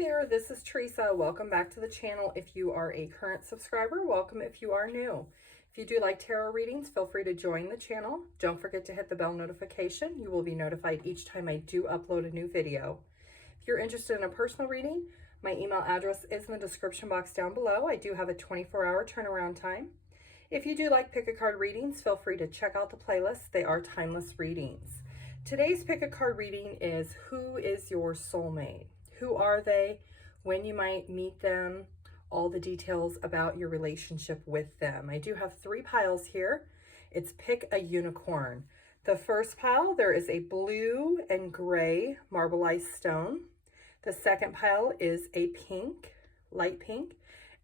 there, this is Teresa. Welcome back to the channel. If you are a current subscriber, welcome if you are new. If you do like tarot readings, feel free to join the channel. Don't forget to hit the bell notification. You will be notified each time I do upload a new video. If you're interested in a personal reading, my email address is in the description box down below. I do have a 24-hour turnaround time. If you do like pick a card readings, feel free to check out the playlist. They are timeless readings. Today's pick a card reading is who is your soulmate? Who are they? When you might meet them? All the details about your relationship with them. I do have 3 piles here. It's pick a unicorn. The first pile, there is a blue and gray marbleized stone. The second pile is a pink, light pink.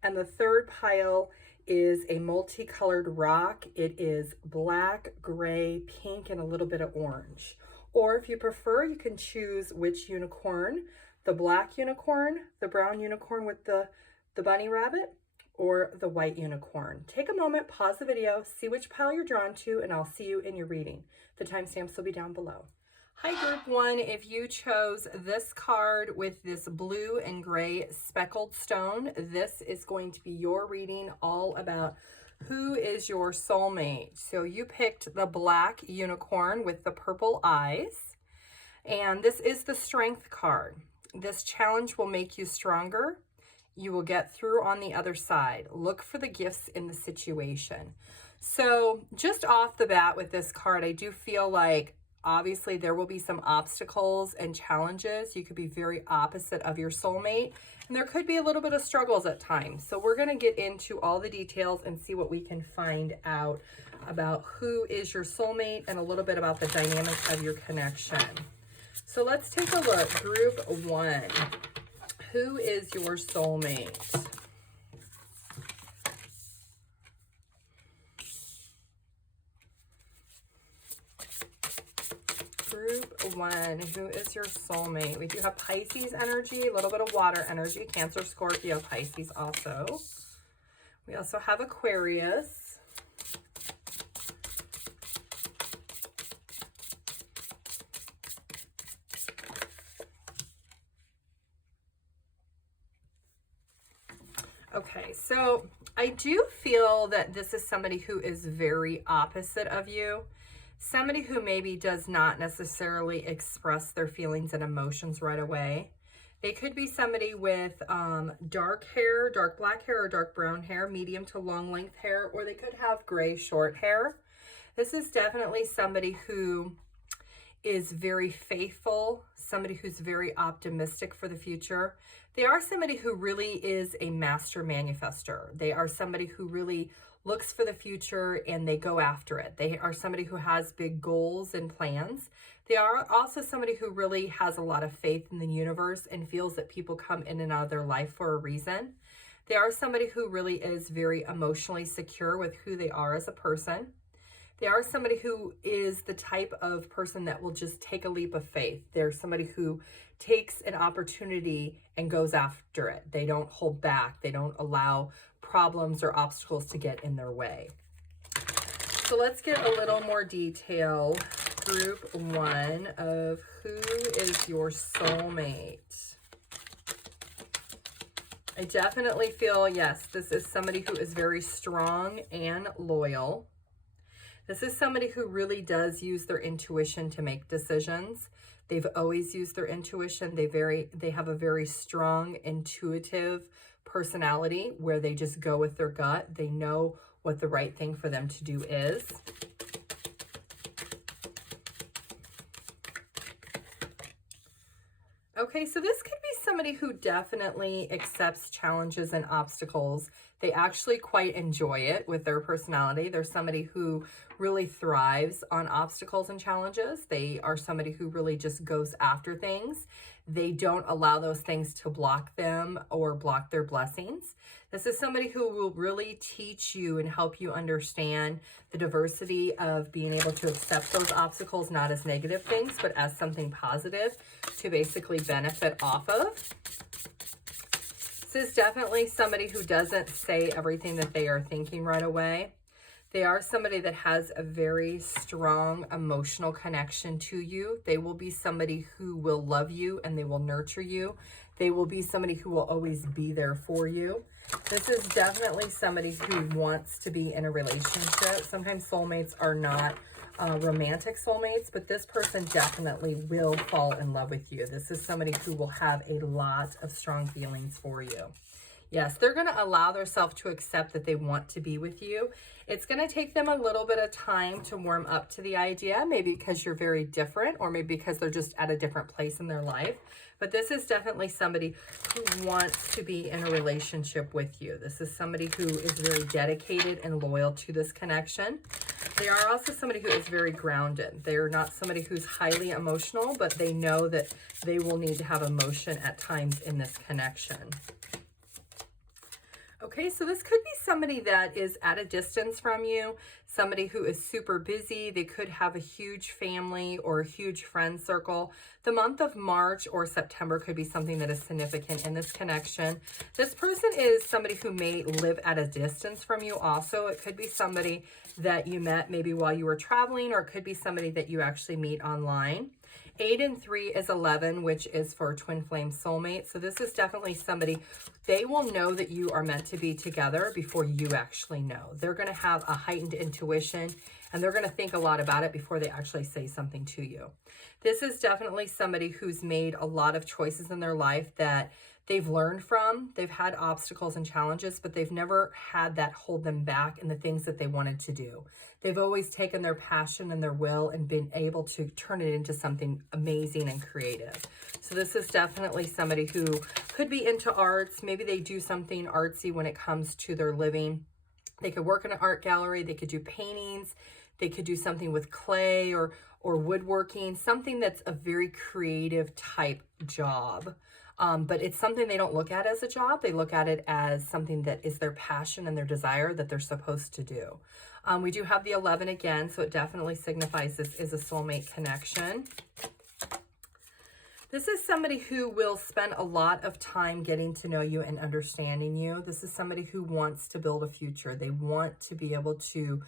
And the third pile is a multicolored rock. It is black, gray, pink, and a little bit of orange. Or if you prefer, you can choose which unicorn, the black unicorn, the brown unicorn with the bunny rabbit, or the white unicorn. Take a moment, pause the video, see which pile you're drawn to, and I'll see you in your reading. The timestamps will be down below. Hi, Group 1. If you chose this card with this blue and gray speckled stone, this is going to be your reading all about who is your soulmate. So you picked the black unicorn with the purple eyes, and this is the strength card. This challenge will make you stronger. You will get through on the other side. Look for the gifts in the situation. So just off the bat with this card, I do feel like obviously there will be some obstacles and challenges. You could be very opposite of your soulmate, and there could be a little bit of struggles at times. So we're going to get into all the details and see what we can find out about who is your soulmate and a little bit about the dynamics of your connection. So let's take a look. Group 1. Who is your soulmate? Group 1, who is your soulmate? We do have Pisces energy, a little bit of water energy, Cancer, Scorpio, Pisces also. We also have Aquarius. Okay, so I do feel that this is somebody who is very opposite of you. Somebody who maybe does not necessarily express their feelings and emotions right away. They could be somebody with dark hair, dark black hair, or dark brown hair, medium to long length hair, or they could have gray short hair. This is definitely somebody who is very faithful, somebody who's very optimistic for the future. They are somebody who really is a master manifester. They are somebody who really looks for the future and they go after it. They are somebody who has big goals and plans. They are also somebody who really has a lot of faith in the universe and feels that people come in and out of their life for a reason. They are somebody who really is very emotionally secure with who they are as a person. They are somebody who is the type of person that will just take a leap of faith. They're somebody who takes an opportunity and goes after it. They don't hold back. They don't allow problems or obstacles to get in their way. So let's get a little more detail. Group 1 of who is your soulmate. I definitely feel, yes, this is somebody who is very strong and loyal. This is somebody who really does use their intuition to make decisions. They've always used their intuition. They have a very strong, intuitive personality where they just go with their gut. They know what the right thing for them to do is. Okay, so this could be somebody who definitely accepts challenges and obstacles. They actually quite enjoy it with their personality. They're somebody who really thrives on obstacles and challenges. They are somebody who really just goes after things. They don't allow those things to block them or block their blessings. This is somebody who will really teach you and help you understand the diversity of being able to accept those obstacles, not as negative things, but as something positive to basically benefit off of. This is definitely somebody who doesn't say everything that they are thinking right away. They are somebody that has a very strong emotional connection to you. They will be somebody who will love you and they will nurture you. They will be somebody who will always be there for you. This is definitely somebody who wants to be in a relationship. Sometimes soulmates are not romantic soulmates, but this person definitely will fall in love with you. This is somebody who will have a lot of strong feelings for you. Yes, they're going to allow themselves to accept that they want to be with you. It's going to take them a little bit of time to warm up to the idea, maybe because you're very different, or maybe because they're just at a different place in their life. But this is definitely somebody who wants to be in a relationship with you. This is somebody who is very dedicated and loyal to this connection. They are also somebody who is very grounded. They're not somebody who's highly emotional, but they know that they will need to have emotion at times in this connection. Okay, so this could be somebody that is at a distance from you, somebody who is super busy. They could have a huge family or a huge friend circle. The month of March or September could be something that is significant in this connection. This person is somebody who may live at a distance from you also. It could be somebody that you met maybe while you were traveling, or it could be somebody that you actually meet online. 8 and 3 is 11, which is for twin flame soulmate. So this is definitely somebody, they will know that you are meant to be together before you actually know. They're going to have a heightened intuition, and they're going to think a lot about it before they actually say something to you. This is definitely somebody who's made a lot of choices in their life that they've learned from. They've had obstacles and challenges, but they've never had that hold them back in the things that they wanted to do. They've always taken their passion and their will and been able to turn it into something amazing and creative. So this is definitely somebody who could be into arts. Maybe they do something artsy when it comes to their living. They could work in an art gallery. They could do paintings. They could do something with clay or woodworking, something that's a very creative type job. But it's something they don't look at as a job. They look at it as something that is their passion and their desire that they're supposed to do. We do have the 11 again, so it definitely signifies this is a soulmate connection. This is somebody who will spend a lot of time getting to know you and understanding you. This is somebody who wants to build a future. They want to be able to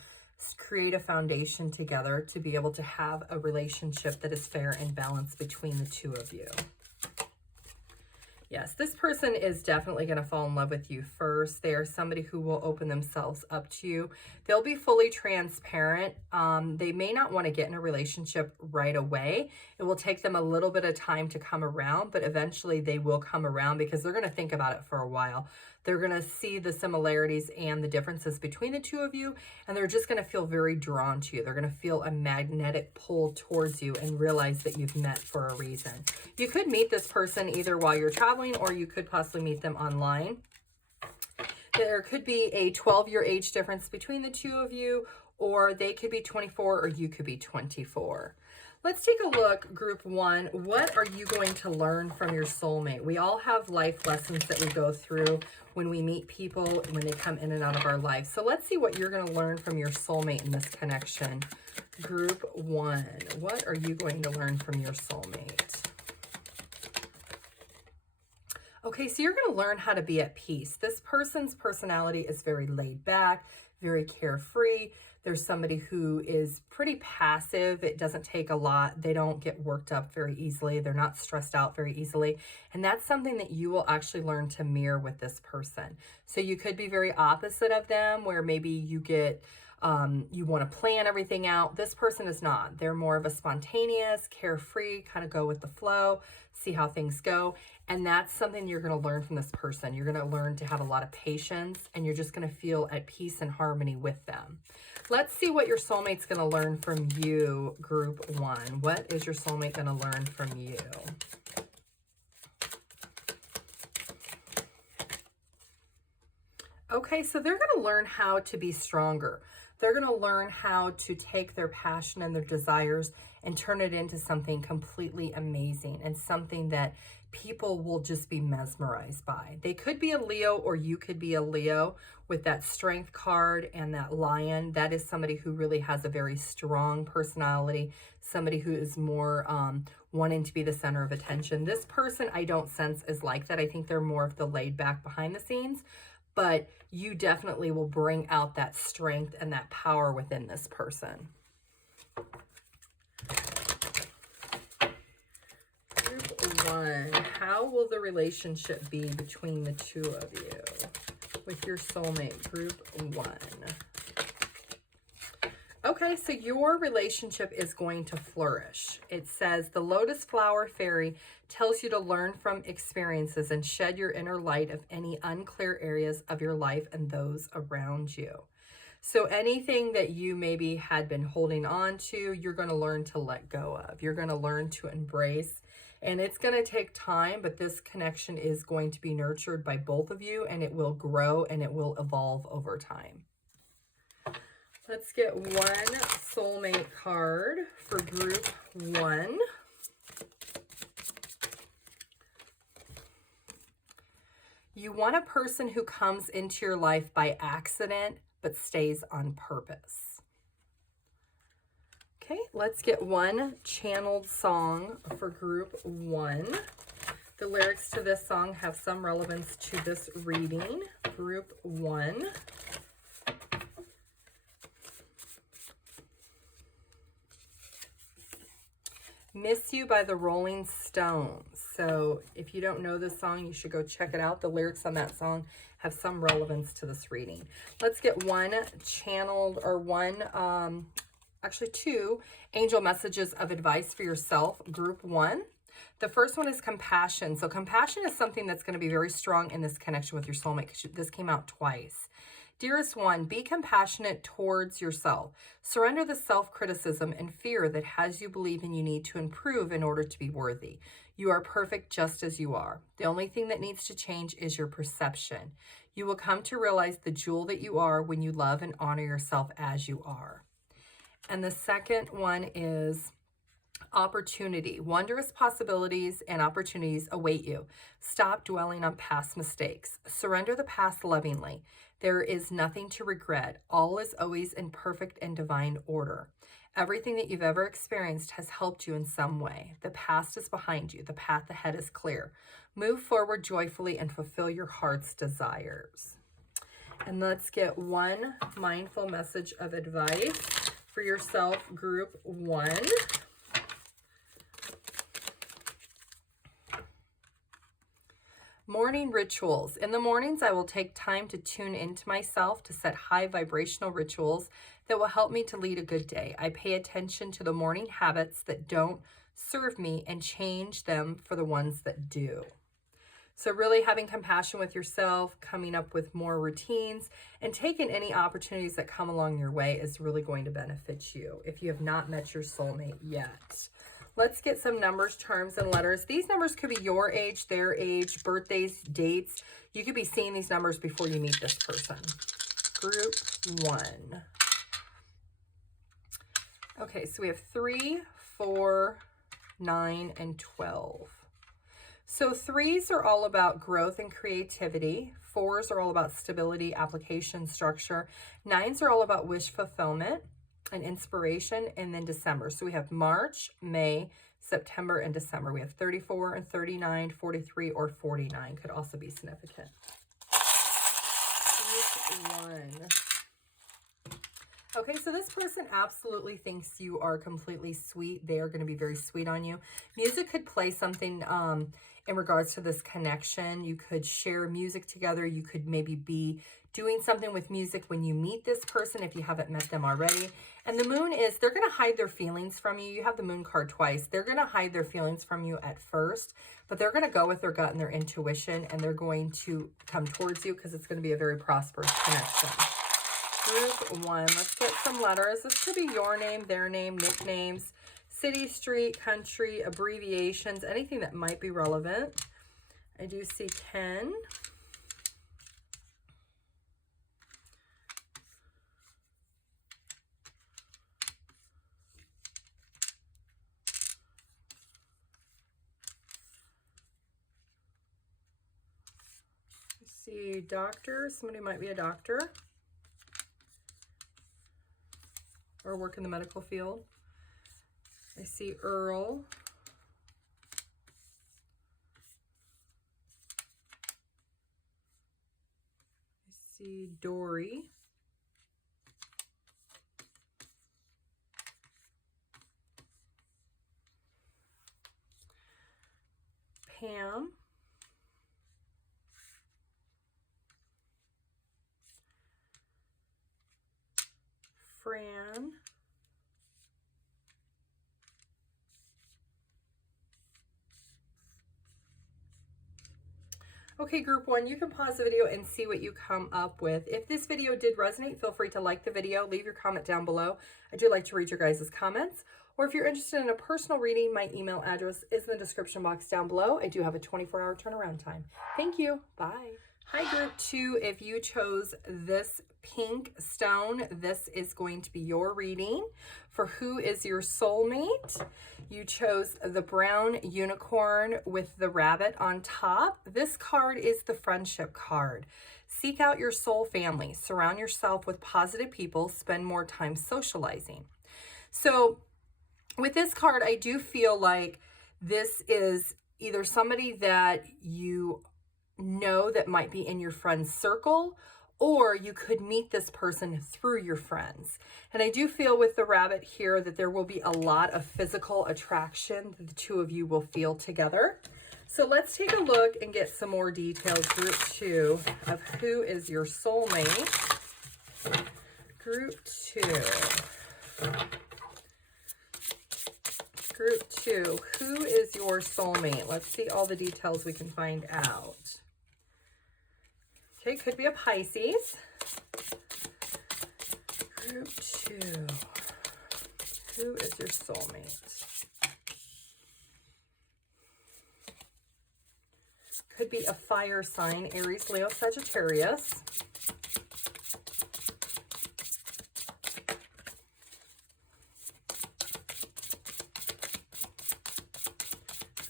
create a foundation together, to be able to have a relationship that is fair and balanced between the two of you. Yes, this person is definitely going to fall in love with you first. They are somebody who will open themselves up to you. They'll be fully transparent. They may not want to get in a relationship right away. It will take them a little bit of time to come around, but eventually they will come around because they're going to think about it for a while. They're going to see the similarities and the differences between the two of you, and they're just going to feel very drawn to you. They're going to feel a magnetic pull towards you and realize that you've met for a reason. You could meet this person either while you're traveling, or you could possibly meet them online. There could be a 12-year age difference between the two of you, or they could be 24 or you could be 24. Let's take a look, group 1. What are you going to learn from your soulmate? We all have life lessons that we go through when we meet people, when they come in and out of our life. So let's see what you're going to learn from your soulmate in this connection. Group 1, what are you going to learn from your soulmate? Okay, so you're going to learn how to be at peace. This person's personality is very laid back, very carefree. There's somebody who is pretty passive. It doesn't take a lot. They don't get worked up very easily. They're not stressed out very easily. And that's something that you will actually learn to mirror with this person. So you could be very opposite of them, where maybe you get, you want to plan everything out. This person is not. They're more of a spontaneous, carefree, kind of go with the flow, see how things go. And that's something you're going to learn from this person. You're going to learn to have a lot of patience, and you're just going to feel at peace and harmony with them. Let's see what your soulmate's going to learn from you, group 1. What is your soulmate going to learn from you? Okay, so they're going to learn how to be stronger. They're going to learn how to take their passion and their desires and turn it into something completely amazing and something that people will just be mesmerized by. They could be a Leo, or you could be a Leo with that strength card and that lion. That is somebody who really has a very strong personality, somebody who is more wanting to be the center of attention. This person I don't sense is like that. I think they're more of the laid back behind the scenes. but you definitely will bring out that strength and that power within this person. Group 1, how will the relationship be between the two of you with your soulmate? Group 1. Okay, so your relationship is going to flourish. It says the lotus flower fairy tells you to learn from experiences and shed your inner light of any unclear areas of your life and those around you. So anything that you maybe had been holding on to, you're going to learn to let go of. You're going to learn to embrace. And it's going to take time, but this connection is going to be nurtured by both of you, and it will grow and it will evolve over time. Let's get one soulmate card for group 1. You want a person who comes into your life by accident, but stays on purpose. Okay, let's get one channeled song for group 1. The lyrics to this song have some relevance to this reading. Group 1. Miss You by the Rolling Stones. So if you don't know this song, you should go check it out. The lyrics on that song have some relevance to this reading. Let's get one channeled, or actually 2 angel messages of advice for yourself, group 1. The first one is compassion. So compassion is something that's going to be very strong in this connection with your soulmate, because this came out twice. Dearest one, be compassionate towards yourself. Surrender the self-criticism and fear that has you believing you need to improve in order to be worthy. You are perfect just as you are. The only thing that needs to change is your perception. You will come to realize the jewel that you are when you love and honor yourself as you are. And the second one is opportunity. Wondrous possibilities and opportunities await you. Stop dwelling on past mistakes. Surrender the past lovingly. There is nothing to regret. All is always in perfect and divine order. Everything that you've ever experienced has helped you in some way. The past is behind you. The path ahead is clear. Move forward joyfully and fulfill your heart's desires. And let's get one mindful message of advice for yourself, group 1. Morning rituals. In the mornings, I will take time to tune into myself to set high vibrational rituals that will help me to lead a good day. I pay attention to the morning habits that don't serve me and change them for the ones that do. So really having compassion with yourself, coming up with more routines, and taking any opportunities that come along your way is really going to benefit you if you have not met your soulmate yet. Let's get some numbers, terms, and letters. These numbers could be your age, their age, birthdays, dates. You could be seeing these numbers before you meet this person. Group 1. Okay, so we have 3, 4, 9, and 12. So 3s are all about growth and creativity. 4s are all about stability, application, structure. 9s are all about wish fulfillment and inspiration. And then December. So we have March, May, September, and December. We have 34 and 39, 43, or 49 could also be significant. Group 1. Okay, so this person absolutely thinks you are completely sweet. They are going to be very sweet on you. Music could play something in regards to this connection. You could share music together. You could maybe be doing something with music when you meet this person if you haven't met them already. And the moon is, they're going to hide their feelings from you. You have the moon card twice. They're going to hide their feelings from you at first, but they're going to go with their gut and their intuition, and they're going to come towards you because it's going to be a very prosperous connection. Group 1, let's get some letters. This could be your name, their name, nicknames, city, street, country, abbreviations, anything that might be relevant. I do see Ken. I see doctor. Somebody might be a doctor or work in the medical field. I see Earl. I see, Dory. Pam. Fran. Okay, group one, you can pause the video and see what you come up with. If this video did resonate, feel free to like the video, leave your comment down below. I do like to read your guys' comments. Or if you're interested in a personal reading, my email address is in the description box down below. I do have a 24-hour turnaround time. Thank you. Bye. Hi, group two. If you chose this pink stone, this is going to be your reading for who is your soulmate. You chose the brown unicorn with the rabbit on top. This card is the friendship card. Seek out your soul family. Surround yourself with positive people. Spend more time socializing. So with this card, I do feel like this is either somebody that you know that might be in your friend's circle, or you could meet this person through your friends. And I do feel with the rabbit here that there will be a lot of physical attraction that the two of you will feel together. So let's take a look and get some more details, group two, of who is your soulmate. Group two. Group two, who is your soulmate? Let's see all the details we can find out. Okay, could be a Pisces. Group two, who is your soulmate? Could be a fire sign, Aries, Leo, Sagittarius.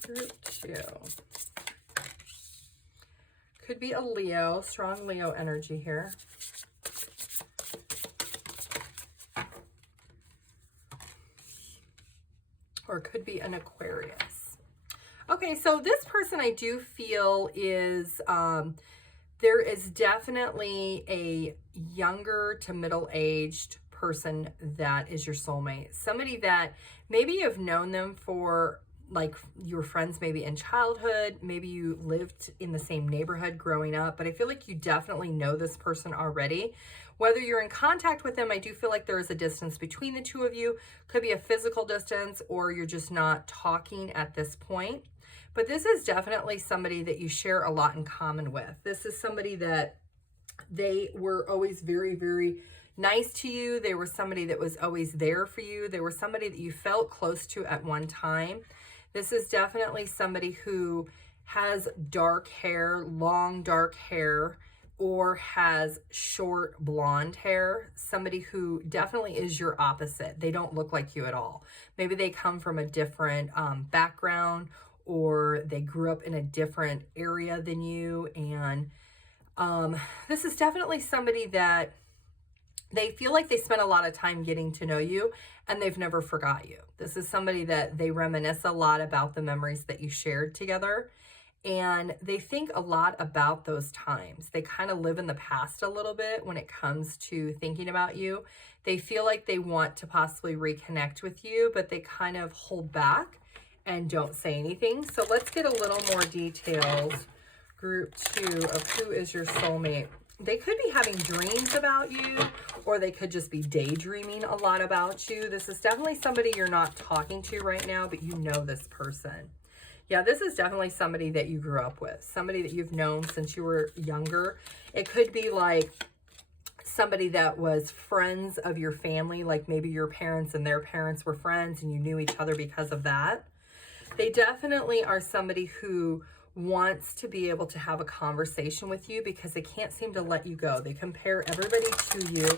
Group two. Could be a Leo, strong Leo energy here. Or it could be an Aquarius. Okay, so this person I do feel is, there is definitely a younger to middle-aged person that is your soulmate. Somebody that maybe you've known them for, like, your friends maybe in childhood, maybe you lived in the same neighborhood growing up, but I feel like you definitely know this person already. Whether you're in contact with them, I do feel like there is a distance between the two of you. Could be a physical distance, or you're just not talking at this point. But this is definitely somebody that you share a lot in common with. This is somebody that they were always very, very nice to you. They were somebody that was always there for you. They were somebody that you felt close to at one time. This is definitely somebody who has dark hair, long dark hair, or has short blonde hair. Somebody who definitely is your opposite. They don't look like you at all. Maybe they come from a different background, or they grew up in a different area than you. And this is definitely somebody that they feel like they spent a lot of time getting to know you, and they've never forgot you. This is somebody that they reminisce a lot about the memories that you shared together, and they think a lot about those times. They kind of live in the past a little bit when it comes to thinking about you. They feel like they want to possibly reconnect with you, but they kind of hold back and don't say anything. So let's get a little more details, group two, of who is your soulmate. They could be having dreams about you, or they could just be daydreaming a lot about you. This is definitely somebody you're not talking to right now, but you know this person. Yeah, this is definitely somebody that you grew up with, somebody that you've known since you were younger. It could be like somebody that was friends of your family, like maybe your parents and their parents were friends and you knew each other because of that. They definitely are somebody who wants to be able to have a conversation with you because they can't seem to let you go. They compare everybody to you,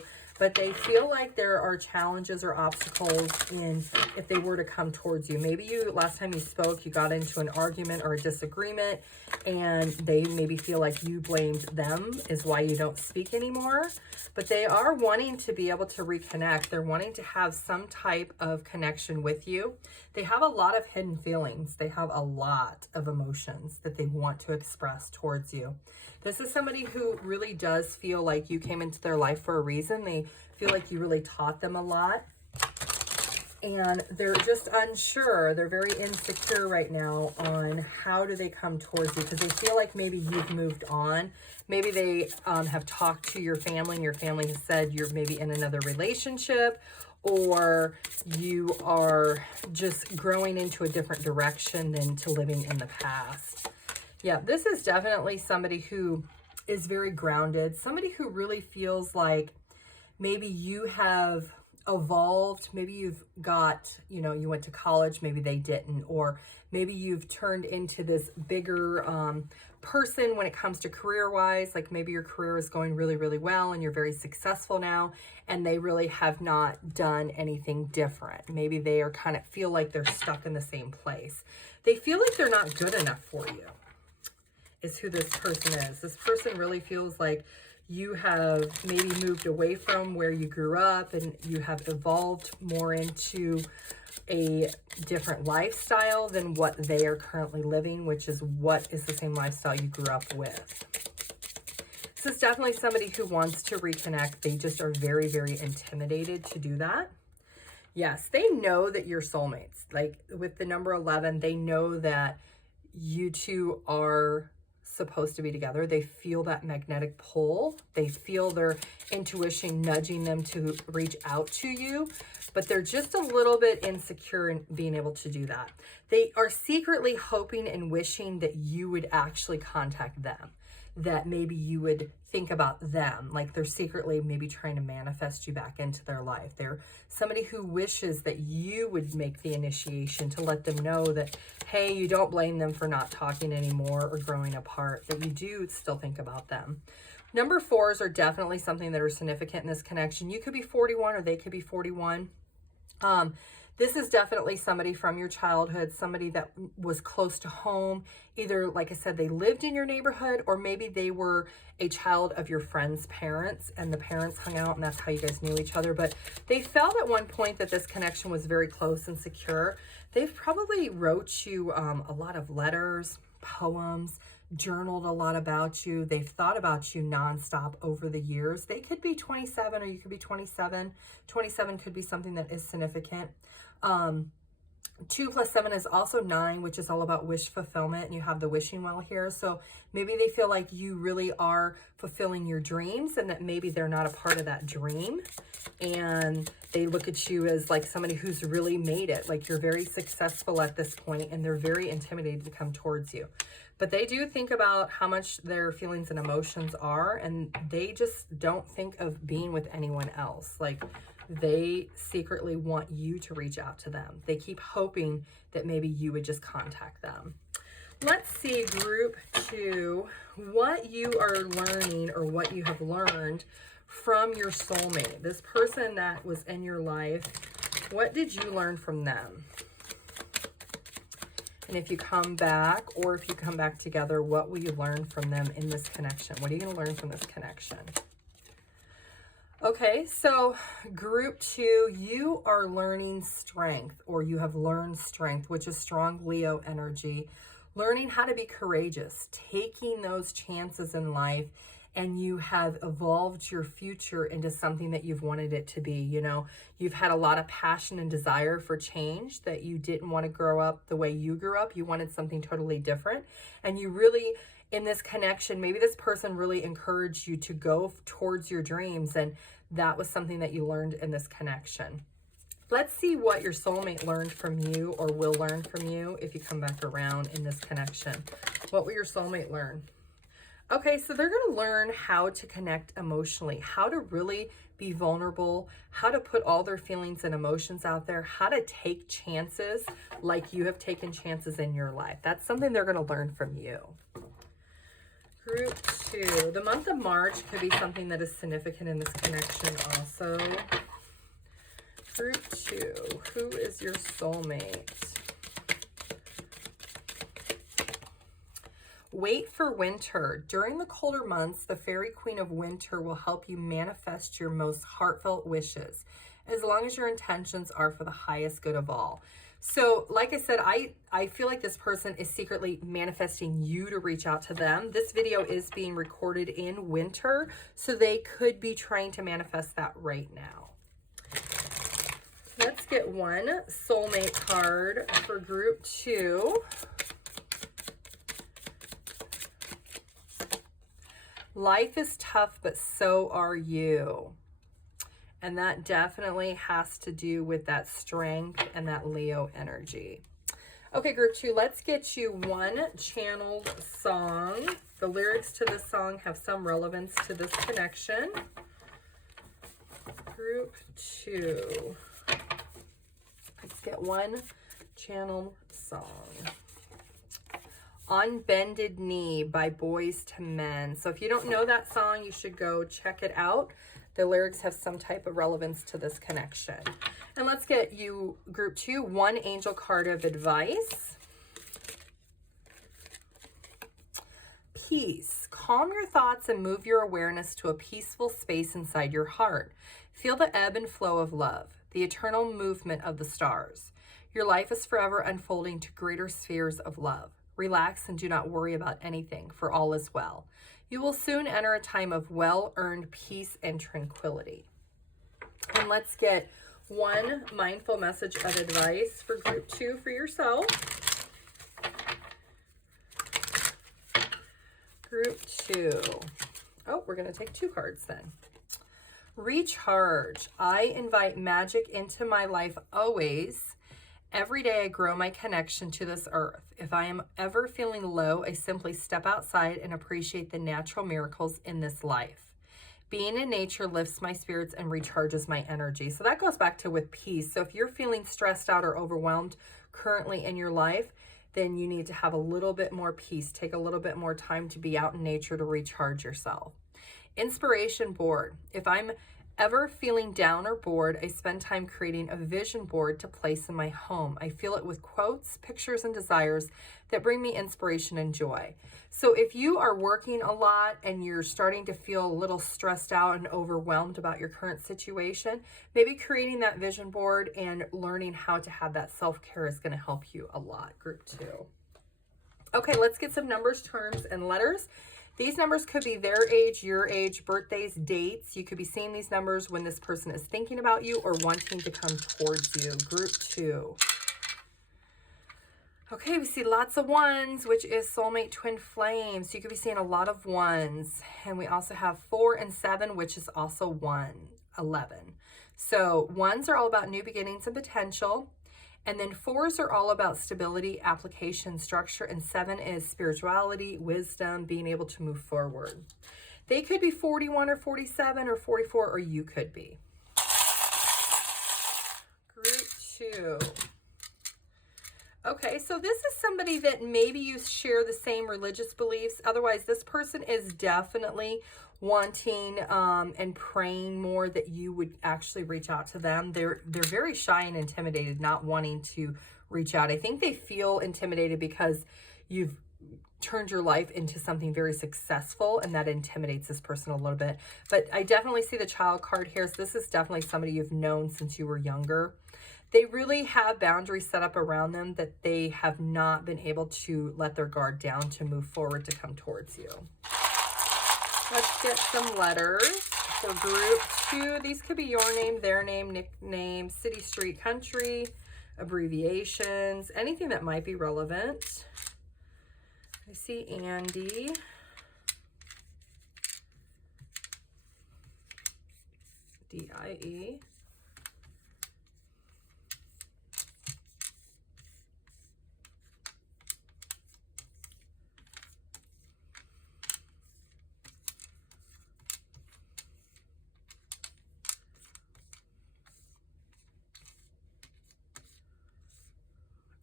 but they feel like there are challenges or obstacles in if they were to come towards you. Maybe last time you spoke, you got into an argument or a disagreement, and they maybe feel like you blamed them is why you don't speak anymore. But they are wanting to be able to reconnect. They're wanting to have some type of connection with you. They have a lot of hidden feelings. They have a lot of emotions that they want to express towards you. This is somebody who really does feel like you came into their life for a reason. They feel like you really taught them a lot. And they're just unsure. They're very insecure right now on how do they come towards you, because they feel like maybe you've moved on. Maybe they have talked to your family and your family has said you're maybe in another relationship, or you are just growing into a different direction than to living in the past. Yeah, this is definitely somebody who is very grounded, somebody who really feels like maybe you have evolved. Maybe you've got, you went to college, maybe they didn't, or maybe you've turned into this bigger person when it comes to career-wise. Like maybe your career is going really, really well and you're very successful now, and they really have not done anything different. Maybe they are kind of feel like they're stuck in the same place. They feel like they're not good enough for you, is who this person is. This person really feels like you have maybe moved away from where you grew up and you have evolved more into a different lifestyle than what they are currently living, which is what is the same lifestyle you grew up with. This is definitely somebody who wants to reconnect. They just are very, very intimidated to do that. Yes, they know that you're soulmates. Like with the number 11, they know that you two are supposed to be together. They feel that magnetic pull. They feel their intuition nudging them to reach out to you, but they're just a little bit insecure in being able to do that. They are secretly hoping and wishing that you would actually contact them, that maybe you would think about them. Like they're secretly maybe trying to manifest you back into their life. They're somebody who wishes that you would make the initiation to let them know that, hey, you don't blame them for not talking anymore or growing apart, that you do still think about them. Number 4s are definitely something that are significant in this connection. You could be 41 or they could be 41. This is definitely somebody from your childhood, somebody that was close to home. Either, like I said, they lived in your neighborhood, or maybe they were a child of your friend's parents and the parents hung out and that's how you guys knew each other. But they felt at one point that this connection was very close and secure. They've probably wrote you a lot of letters, poems, journaled a lot about you. They've thought about you nonstop over the years. They could be 27 or you could be 27. 27 could be something that is significant. 2 + 7 is also 9, which is all about wish fulfillment, and you have the wishing well here. So maybe they feel like you really are fulfilling your dreams and that maybe they're not a part of that dream, and they look at you as like somebody who's really made it, like you're very successful at this point, and they're very intimidated to come towards you. But they do think about how much their feelings and emotions are, and they just don't think of being with anyone else. Like they secretly want you to reach out to them. They keep hoping that maybe you would just contact them. Let's see, group 2, what you are learning or what you have learned from your soulmate. This person that was in your life, what did you learn from them? And if you come back, or if you come back together, what will you learn from them in this connection? What are you going to learn from this connection? Okay, so group 2, you are learning strength, or you have learned strength, which is strong Leo energy. Learning how to be courageous, taking those chances in life, and you have evolved your future into something that you've wanted it to be. You know, you've had a lot of passion and desire for change, that you didn't want to grow up the way you grew up. You wanted something totally different, and you really, in this connection, maybe this person really encouraged you to go towards your dreams, and that was something that you learned in this connection. Let's see what your soulmate learned from you, or will learn from you if you come back around in this connection. What will your soulmate learn? Okay, so they're going to learn how to connect emotionally, how to really be vulnerable, how to put all their feelings and emotions out there, how to take chances like you have taken chances in your life. That's something they're going to learn from you. Group 2. The month of March could be something that is significant in this connection also. Group 2. Who is your soulmate? Wait for winter. During the colder months, the Fairy Queen of Winter will help you manifest your most heartfelt wishes, as long as your intentions are for the highest good of all. So, like I said, I feel like this person is secretly manifesting you to reach out to them. This video is being recorded in winter, so they could be trying to manifest that right now. Let's get one soulmate card for group 2. Life is tough, but so are you. And that definitely has to do with that strength and that Leo energy. Okay, group 2, let's get you one channeled song. The lyrics to this song have some relevance to this connection. Group 2. Let's get one channeled song. On Bended Knee by Boys to Men. So if you don't know that song, you should go check it out. The lyrics have some type of relevance to this connection. And let's get you, group 2, one angel card of advice. Peace. Calm your thoughts and move your awareness to a peaceful space inside your heart. Feel the ebb and flow of love, the eternal movement of the stars. Your life is forever unfolding to greater spheres of love. Relax and do not worry about anything, for all is well. You will soon enter a time of well-earned peace and tranquility. And let's get one mindful message of advice for group 2 for yourself. Group 2. Oh, we're going to take 2 cards then. Recharge. I invite magic into my life always. Every day I grow my connection to this earth. If I am ever feeling low, I simply step outside and appreciate the natural miracles in this life. Being in nature lifts my spirits and recharges my energy. So that goes back to with peace. So if you're feeling stressed out or overwhelmed currently in your life, then you need to have a little bit more peace. Take a little bit more time to be out in nature to recharge yourself. Inspiration board. If I'm ever feeling down or bored, I spend time creating a vision board to place in my home. I fill it with quotes, pictures, and desires that bring me inspiration and joy. So if you are working a lot and you're starting to feel a little stressed out and overwhelmed about your current situation, maybe creating that vision board and learning how to have that self-care is going to help you a lot, group 2. Okay, let's get some numbers, terms, and letters. These numbers could be their age, your age, birthdays, dates. You could be seeing these numbers when this person is thinking about you or wanting to come towards you. Group 2. Okay, we see lots of 1s, which is soulmate twin flame. So you could be seeing a lot of 1s. And we also have 4 and 7, which is also 11. So 1s are all about new beginnings and potential. And then 4s are all about stability, application, structure, and 7 is spirituality, wisdom, being able to move forward. They could be 41 or 47 or 44, or you could be. Group 2. Okay, so this is somebody that maybe you share the same religious beliefs. Otherwise, this person is definitely wanting and praying more that you would actually reach out to them. They're very shy and intimidated, not wanting to reach out. I think they feel intimidated because you've turned your life into something very successful, and that intimidates this person a little bit. But I definitely see the child card here. So this is definitely somebody you've known since you were younger. They really have boundaries set up around them that they have not been able to let their guard down to move forward to come towards you. Let's get some letters for group 2. These could be your name, their name, nickname, city, street, country, abbreviations, anything that might be relevant. I see Andy. D-I-E.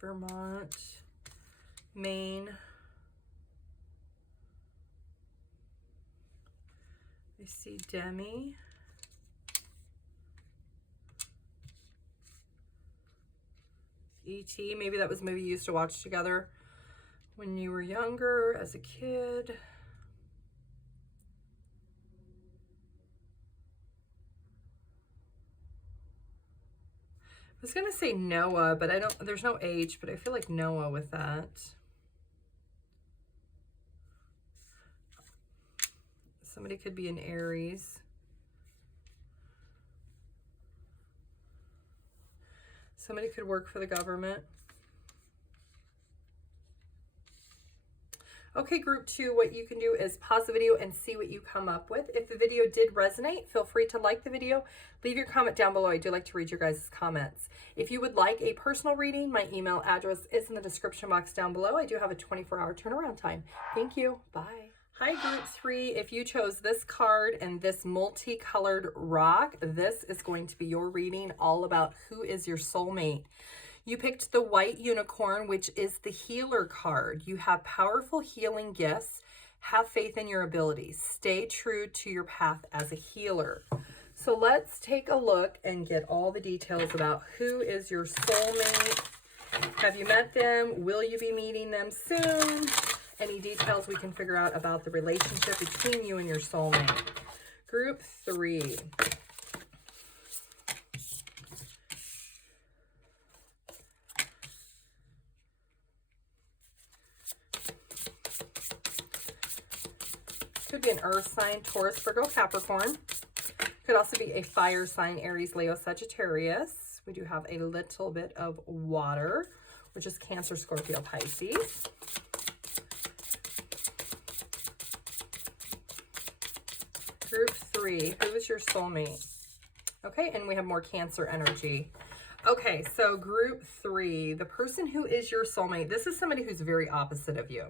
Vermont, Maine, see Demi. E.T. Maybe that was a movie you used to watch together when you were younger, as a kid. I was gonna say Noah, but I don't, there's no H, but I feel like Noah with that. Somebody could be an Aries. Somebody could work for the government. Okay, group 2, what you can do is pause the video and see what you come up with. If the video did resonate, feel free to like the video. Leave your comment down below. I do like to read your guys' comments. If you would like a personal reading, my email address is in the description box down below. I do have a 24-hour turnaround time. Thank you. Bye. Hi, group 3. If you chose this card and this multicolored rock, this is going to be your reading all about who is your soulmate. You picked the white unicorn, which is the healer card. You have powerful healing gifts. Have faith in your abilities. Stay true to your path as a healer. So let's take a look and get all the details about who is your soulmate. Have you met them? Will you be meeting them soon? Any details we can figure out about the relationship between you and your soulmate. Group 3. Could be an earth sign, Taurus, Virgo, Capricorn. Could also be a fire sign, Aries, Leo, Sagittarius. We do have a little bit of water, which is Cancer, Scorpio, Pisces. Group 3, who is your soulmate? Okay, and we have more Cancer energy. Okay, so group 3, the person who is your soulmate, this is somebody who's very opposite of you,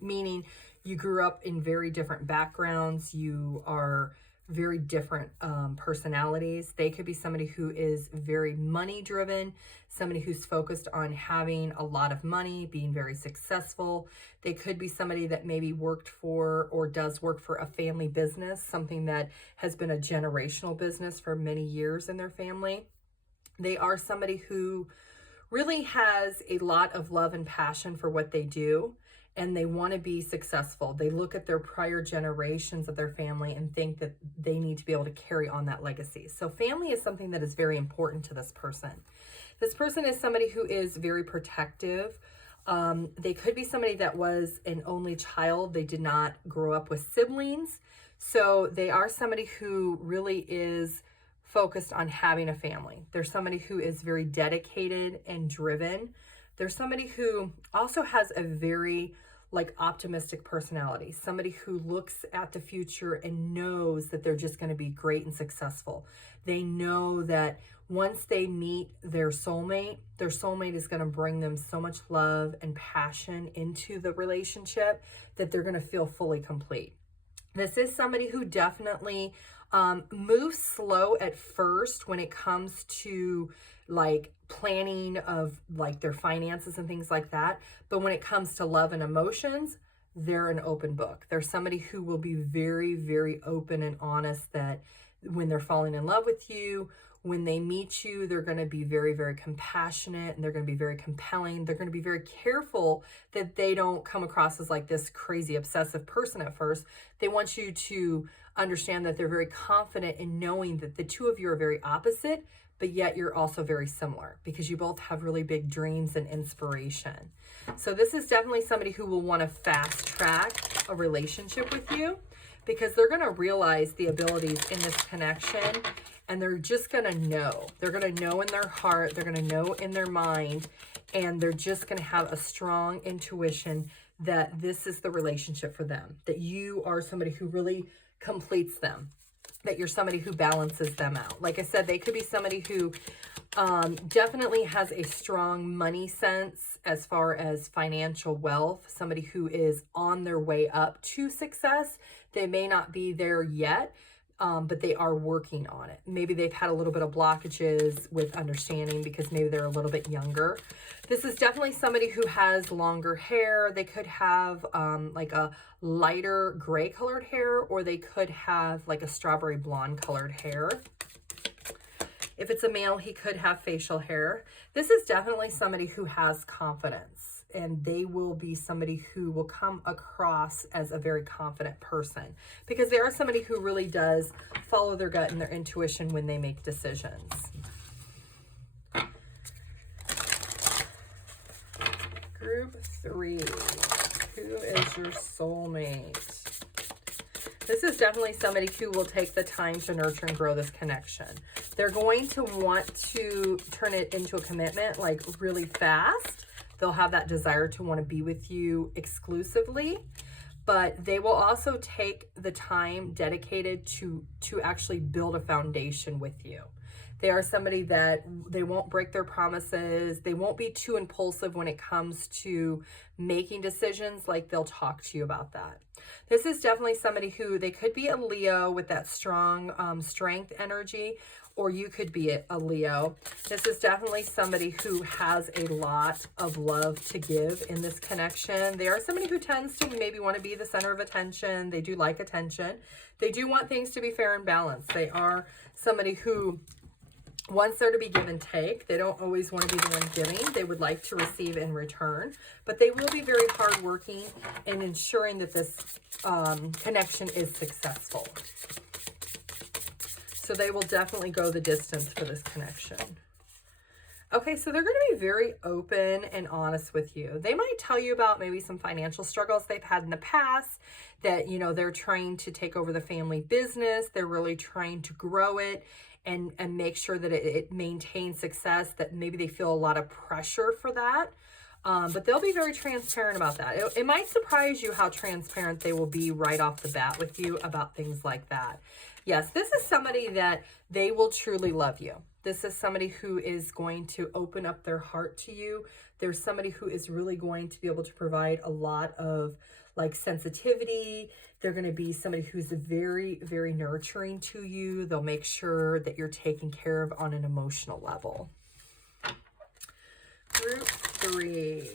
meaning you grew up in very different backgrounds. You are very different personalities. They could be somebody who is very money driven, somebody who's focused on having a lot of money, being very successful. They could be somebody that maybe worked for or does work for a family business, something that has been a generational business for many years in their family. They are somebody who really has a lot of love and passion for what they do, and they want to be successful. They look at their prior generations of their family and think that they need to be able to carry on that legacy. So family is something that is very important to this person. This person is somebody who is very protective. They could be somebody that was an only child. They did not grow up with siblings. So they are somebody who really is focused on having a family. They're somebody who is very dedicated and driven. They're somebody who also has a very optimistic personality, somebody who looks at the future and knows that they're just going to be great and successful. They know that once they meet their soulmate is going to bring them so much love and passion into the relationship that they're going to feel fully complete. This is somebody who definitely moves slow at first when it comes to planning of their finances and things like that. But when it comes to love and emotions, they're an open book. They're somebody who will be very, very open and honest that when they're falling in love with you, when they meet you, they're going to be very, very compassionate, and they're going to be very compelling. They're going to be very careful that they don't come across as this crazy obsessive person at first. They want you to understand that they're very confident in knowing that the two of you are very opposite, but yet you're also very similar because you both have really big dreams and inspiration. So this is definitely somebody who will want to fast track a relationship with you because they're going to realize the abilities in this connection, and they're just going to know. They're going to know in their heart, they're going to know in their mind, and they're just going to have a strong intuition that this is the relationship for them, that you are somebody who really completes them, that you're somebody who balances them out. Like I said, they could be somebody who definitely has a strong money sense as far as financial wealth, somebody who is on their way up to success. They may not be there yet, but they are working on it. Maybe they've had a little bit of blockages with understanding because maybe they're a little bit younger. This is definitely somebody who has longer hair. They could have like a lighter gray colored hair, or they could have like a strawberry blonde colored hair. If it's a male, he could have facial hair. This is definitely somebody who has confidence, and they will be somebody who will come across as a very confident person, because they are somebody who really does follow their gut and their intuition when they make decisions. Group 3, who is your soulmate? This is definitely somebody who will take the time to nurture and grow this connection. They're going to want to turn it into a commitment like really fast. They'll have that desire to want to be with you exclusively, but they will also take the time dedicated to actually build a foundation with you. They are somebody that they won't break their promises. They won't be too impulsive when it comes to making decisions. Like, they'll talk to you about that. This is definitely somebody who, they could be a Leo with that strong strength energy, or you could be a Leo. This is definitely somebody who has a lot of love to give in this connection. They are somebody who tends to maybe want to be the center of attention. They do like attention. They do want things to be fair and balanced. They are somebody who wants there to be give and take. They don't always want to be the one giving. They would like to receive in return, but they will be very hardworking in ensuring that this connection is successful. So they will definitely go the distance for this connection. Okay, so they're going to be very open and honest with you. They might tell you about maybe some financial struggles they've had in the past, that, you know, they're trying to take over the family business. They're really trying to grow it and make sure that it maintains success, that maybe they feel a lot of pressure for that. But they'll be very transparent about that. It might surprise you how transparent they will be right off the bat with you about things like that. Yes, this is somebody that they will truly love you. This is somebody who is going to open up their heart to you. There's somebody who is really going to be able to provide a lot of like sensitivity. They're going to be somebody who's very, very nurturing to you. They'll make sure that you're taken care of on an emotional level. Group 3,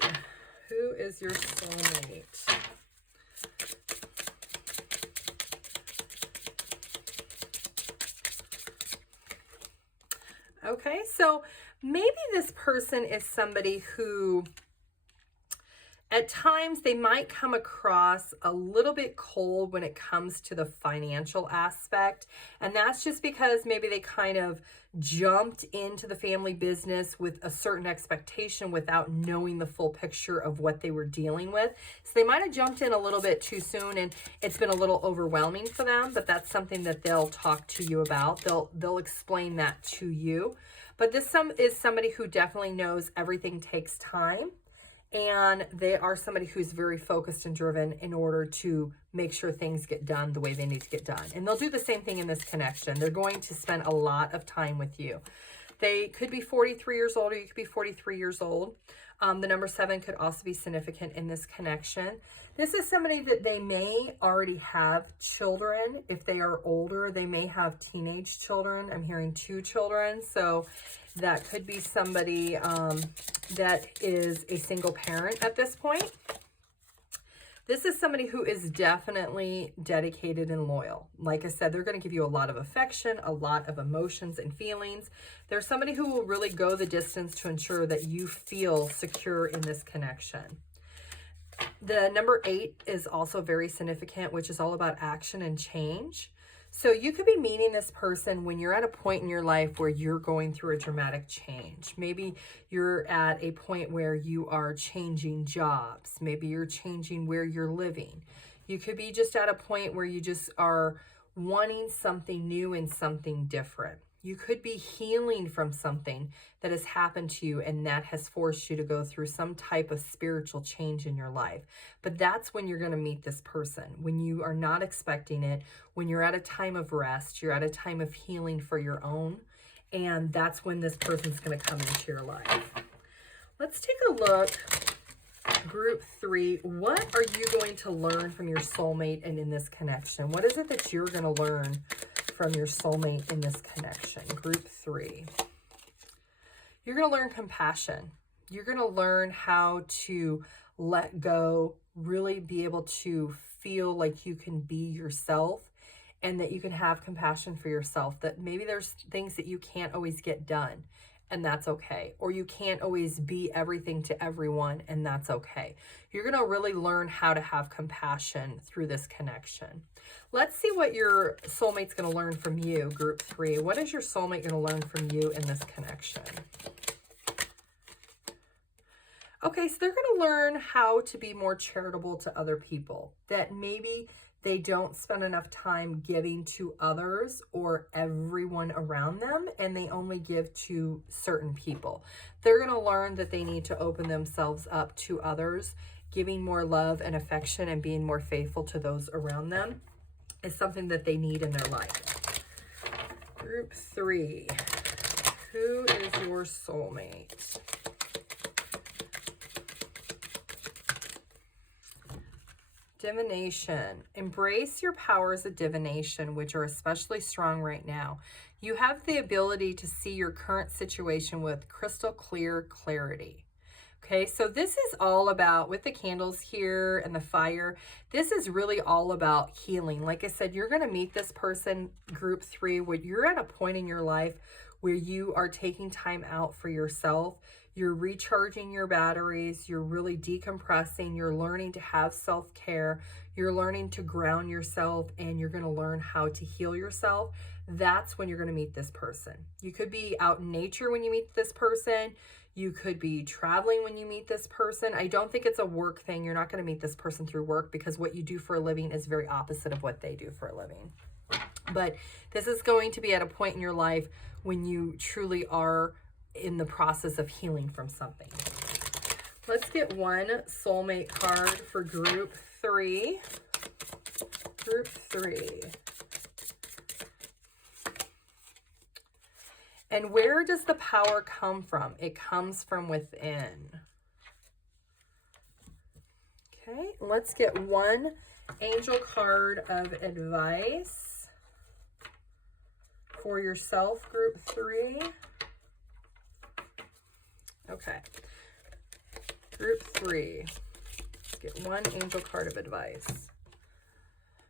who is your soulmate? Okay, so maybe this person is somebody who at times they might come across a little bit cold when it comes to the financial aspect. And that's just because maybe they kind of jumped into the family business with a certain expectation without knowing the full picture of what they were dealing with. So they might have jumped in a little bit too soon, and it's been a little overwhelming for them, but that's something that they'll talk to you about. They'll explain that to you. But this is somebody who definitely knows everything takes time. And they are somebody who's very focused and driven in order to make sure things get done the way they need to get done. And they'll do the same thing in this connection. They're going to spend a lot of time with you. They could be 43 years old, or you could be 43 years old. The number 7 could also be significant in this connection. This is somebody that they may already have children. If they are older, they may have teenage children. I'm hearing 2 children. So that could be somebody that is a single parent at this point. This is somebody who is definitely dedicated and loyal. Like I said, they're going to give you a lot of affection, a lot of emotions and feelings. They're somebody who will really go the distance to ensure that you feel secure in this connection. The number 8 is also very significant, which is all about action and change. So you could be meeting this person when you're at a point in your life where you're going through a dramatic change. Maybe you're at a point where you are changing jobs. Maybe you're changing where you're living. You could be just at a point where you just are wanting something new and something different. You could be healing from something that has happened to you, and that has forced you to go through some type of spiritual change in your life. But that's when you're going to meet this person, when you are not expecting it, when you're at a time of rest, you're at a time of healing for your own, and that's when this person's going to come into your life. Let's take a look. Group 3, what are you going to learn from your soulmate and in this connection? What is it that you're going to learn from your soulmate in this connection? Group 3. You're going to learn compassion. You're going to learn how to let go, really be able to feel like you can be yourself and that you can have compassion for yourself, that maybe there's things that you can't always get done, and that's okay. Or you can't always be everything to everyone, and that's okay. You're going to really learn how to have compassion through this connection. Let's see what your soulmate's going to learn from you, group 3. What is your soulmate going to learn from you in this connection? Okay, so they're going to learn how to be more charitable to other people, that maybe they don't spend enough time giving to others or everyone around them, and they only give to certain people. They're going to learn that they need to open themselves up to others. Giving more love and affection and being more faithful to those around them is something that they need in their life. Group 3. Who is your soulmate? Divination. Embrace your powers of divination, which are especially strong right now. You have the ability to see your current situation with crystal clear clarity. Okay, so this is all about, with the candles here and the fire, this is really all about healing. Like I said, you're going to meet this person, group 3, where you're at a point in your life where you are taking time out for yourself. You're recharging your batteries, you're really decompressing, you're learning to have self-care, you're learning to ground yourself, and you're going to learn how to heal yourself. That's when you're going to meet this person. You could be out in nature when you meet this person. You could be traveling when you meet this person. I don't think it's a work thing. You're not going to meet this person through work, because what you do for a living is very opposite of what they do for a living. But this is going to be at a point in your life when you truly are in the process of healing from something. Let's get one soulmate card for group 3. Group 3. And where does the power come from? It comes from within. Okay, let's get one angel card of advice for yourself, group 3. Okay, group 3, let's get one angel card of advice.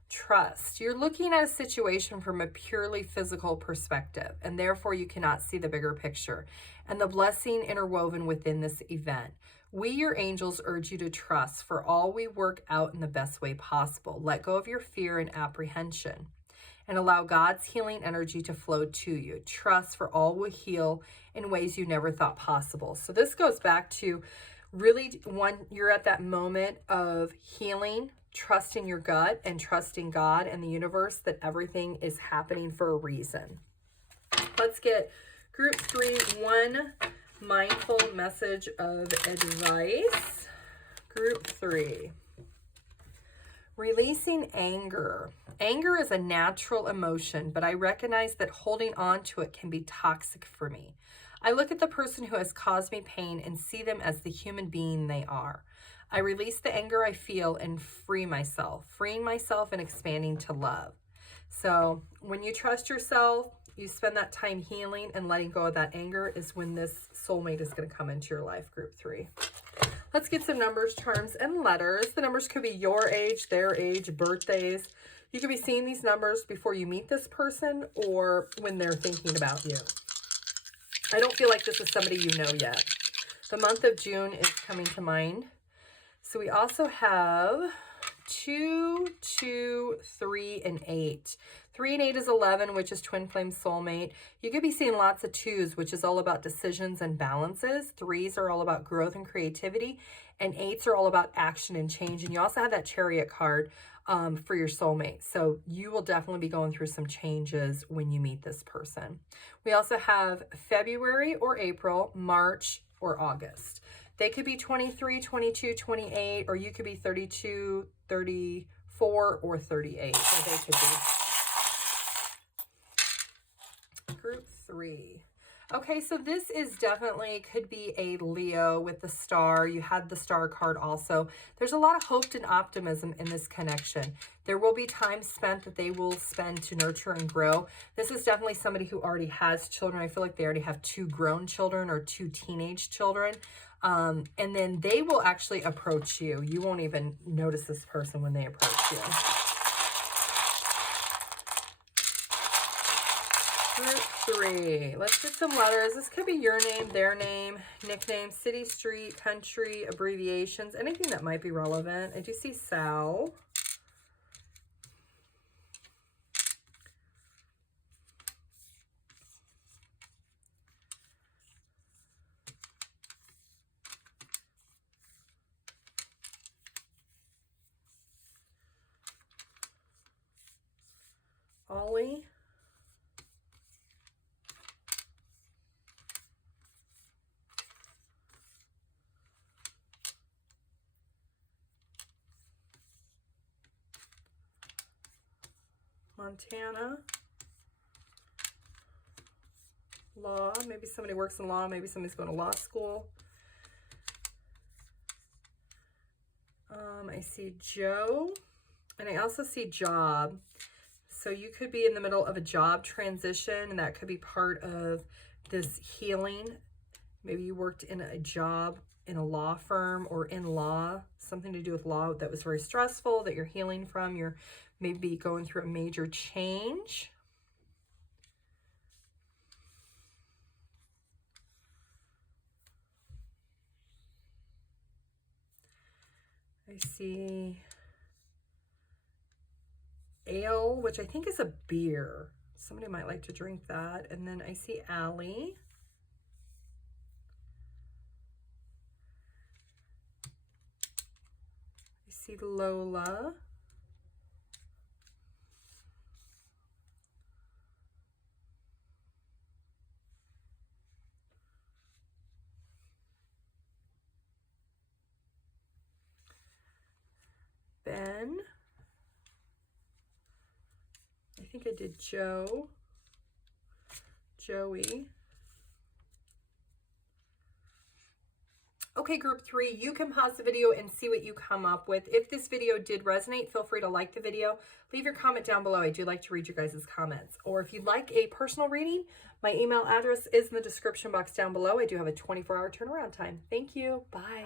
Trust. You're looking at a situation from a purely physical perspective, and therefore you cannot see the bigger picture and the blessing interwoven within this event. We, your angels, urge you to trust, for all we work out in the best way possible. Let go of your fear and apprehension and allow God's healing energy to flow to you. Trust, for all will heal in ways you never thought possible. So this goes back to really, when you're at that moment of healing, trusting your gut and trusting God and the universe that everything is happening for a reason. Let's get group 3, one mindful message of advice. Group 3. Releasing anger. Anger is a natural emotion, but I recognize that holding on to it can be toxic for me. I look at the person who has caused me pain and see them as the human being they are. I release the anger I feel and free myself, freeing myself and expanding to love. So when you trust yourself, you spend that time healing and letting go of that anger, is when this soulmate is going to come into your life, group 3. Let's get some numbers, charms, and letters. The numbers could be your age, their age, birthdays. You could be seeing these numbers before you meet this person or when they're thinking about you. I don't feel like this is somebody you know yet. The month of June is coming to mind. So we also have 2, 2, 3, and 8. 3 and 8 is 11, which is twin flame soulmate. You could be seeing lots of 2s, which is all about decisions and balances. 3s are all about growth and creativity. And 8s are all about action and change. And you also have that chariot card for your soulmate. So you will definitely be going through some changes when you meet this person. We also have February or April, March or August. They could be 23, 22, 28, or you could be 32, 34, or 38. So they could be. Group 3. Okay, so this is definitely, could be a Leo with the star. You had the star card also. There's a lot of hope and optimism in this connection. There will be time spent that they will spend to nurture and grow. This is definitely somebody who already has children. I feel like they already have 2 grown children or 2 teenage children. And then they will actually approach you. You won't even notice this person when they approach you. Part 3. Let's get some letters. This could be your name, their name, nickname, city, street, country, abbreviations, anything that might be relevant. I do see Sal. Ollie. Montana. Law. Maybe somebody works in law. Maybe somebody's going to law school. I see Joe. And I also see job. So you could be in the middle of a job transition, and that could be part of this healing. Maybe you worked in a job in a law firm or in law, something to do with law that was very stressful, that you're healing from. You're maybe going through a major change. I see ale, which I think is a beer. Somebody might like to drink that. And then I see Allie. I see Lola. Ben. I think I did Joe. Joey. Okay, group 3, you can pause the video and see what you come up with. If this video did resonate, feel free to like the video. Leave your comment down below. I do like to read your guys' comments. Or if you'd like a personal reading, my email address is in the description box down below. I do have a 24-hour turnaround time. Thank you. Bye.